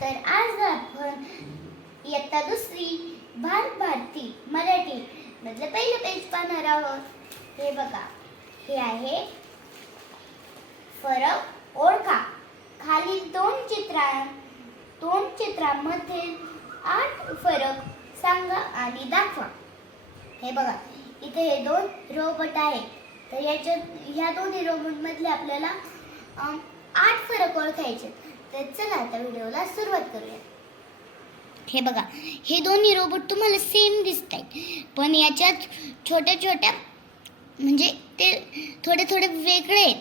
तर आज आपण इयत्ता दुसरी भारत भारती मराठी मधलं पहिलं पेज पाहणार आहोत. हे बघा. हे आहे फरक ओळखा. खाली दोन चित्रा दोन चित्रांमध्ये आठ फरक सांगा आणि दाखवा. हे बघा. इथे हे दोन रोबोट आहेत. तर याच्या ह्या दोन्ही रोबोट मधले आपल्याला आठ फरक ओळखायचे तर चला आता व्हिडिओला सुरुवात करूया. हे बघा हे दोन्ही रोबोट तुम्हाला सेम दिसत आहेत पण याच्यात छोट्या छोट्या म्हणजे ते थोडे थोडे वेगळे आहेत.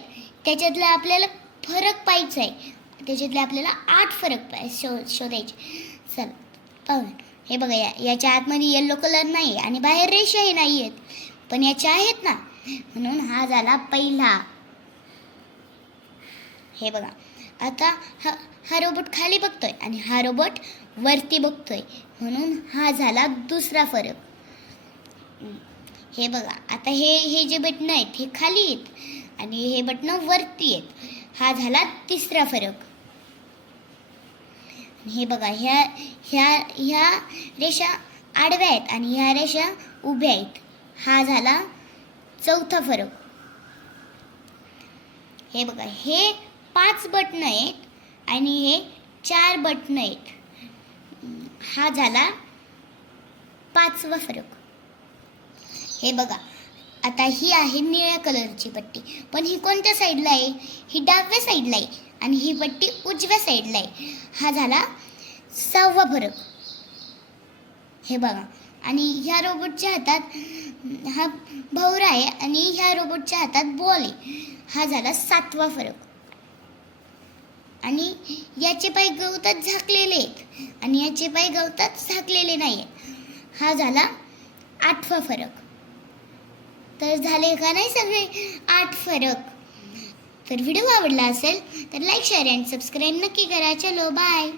त्याच्यातला आपल्याला फरक पाहायचा आहे. त्याच्यातले आपल्याला आठ फरक पाय शो शोधायचे. चल पाहून. हे बघा या याच्या आतमध्ये येल्लो कलर नाही आहे आणि बाहेर रेषाही नाही आहेत पण याच्या आहेत ना. म्हणून हा झाला पहिला. हे बघा. आता हा हा रोबोट खाली बघतोय आणि हा रोबोट वरती बघतोय. म्हणून हा झाला दुसरा फरक. हे बघा आता हे हे जे बटणं आहेत हे खाली आहेत आणि हे बटणं वरती आहेत. हा झाला तिसरा फरक. हे बघा ह्या ह्या ह्या रेषा आडव्या आहेत आणि ह्या रेषा उभ्या आहेत. हा झाला चौथा फरक. हे बघा हे पाच बटणं आहेत आणि हे चार बटणं आहेत. हा झाला पाचवा फरक. हे बघा आता ही आहे निळ्या कलरची पट्टी. पण ही कोणत्या साईडला आहे? ही डाव्या साईडला आहे आणि ही पट्टी उजव्या साईडला आहे. हा झाला सहावा फरक. हे बघा आणि ह्या रोबोटच्या हातात हा भवरा आहे आणि ह्या रोबोटच्या हातात बॉल आहे. हा झाला सातवा फरक. आणि याचे पाय गवतात झाकलेले आहेत. आणि याचे पाय गवतात झाकलेले नाही आहेत हा झाला आठवा फरक. तर झाले का नाही सगळे? आठ फरक. तर व्हिडिओ आवडला असेल तर लाईक शेअर अँड सबस्क्राईब नक्की करा. चलो बाय